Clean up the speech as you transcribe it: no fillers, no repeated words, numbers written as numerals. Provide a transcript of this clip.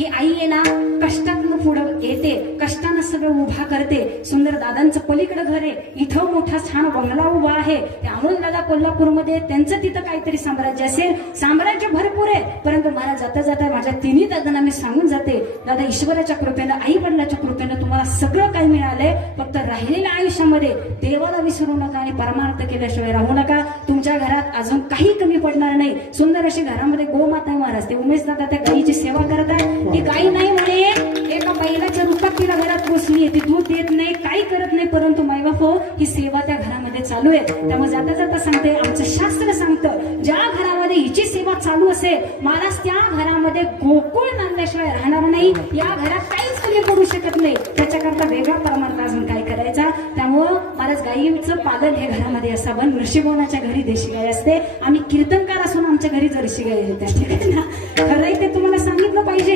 ही आई आहे ना कष्टातनं पुढं येते, कष्टानं सगळं उभा करते. सुंदर दादांचं पलीकडे घर आहे, इथं मोठा छान बंगला उभा आहे. ते अमोल दादा कोल्हापूरमध्ये त्यांचं तिथं काहीतरी साम्राज्य असेल, साम्राज्य भरपूर आहे. परंतु मला जाता जाता माझ्या तिन्ही दादांना मी सांगून जाते, दादा ईश्वराच्या कृपेनं आई वडिलाच्या कृपेनं तुम्हाला सगळं काही मिळालंय. फक्त राहिलेल्या आयुष्यामध्ये देवाला विसरू नका आणि परमार्थ केल्याशिवाय राहू नका. तुमच्या घरात अजून काही कमी पडणार नाही. सुंदर अशी घरामध्ये गोमाता महाराज ते उमेश दादा त्या गायीची सेवा करतात. ती गायी नाही म्हणे एका बैलाच्या रूपात तिला घरात पोचली, ती दूध देत नाही, काही करत नाही, परंतु मायबाप हो ही सेवा त्या घरामध्ये चालू आहे. त्यामुळे जाता जाता सांगते, आमचं शास्त्र सांगतं ज्या घरामध्ये हिची सेवा चालू असेल महाराज त्या घरामध्ये गोकुळ नांदल्याशिवाय राहणार नाही. या घरात काहीच कमी पडू शकत नाही. त्याच्याकरता वेगळा परमार्थ अजून काय करायचा. त्यामुळं महाराज गायीचं पालन हे घरामध्ये असावं. नृसिंहनाच्या घरी देशी गाय असते. आम्ही कीर्तनकार असून आमच्या घरी जर्सी गाय येते. खरंय ते तुम्हाला सांगितलं पाहिजे.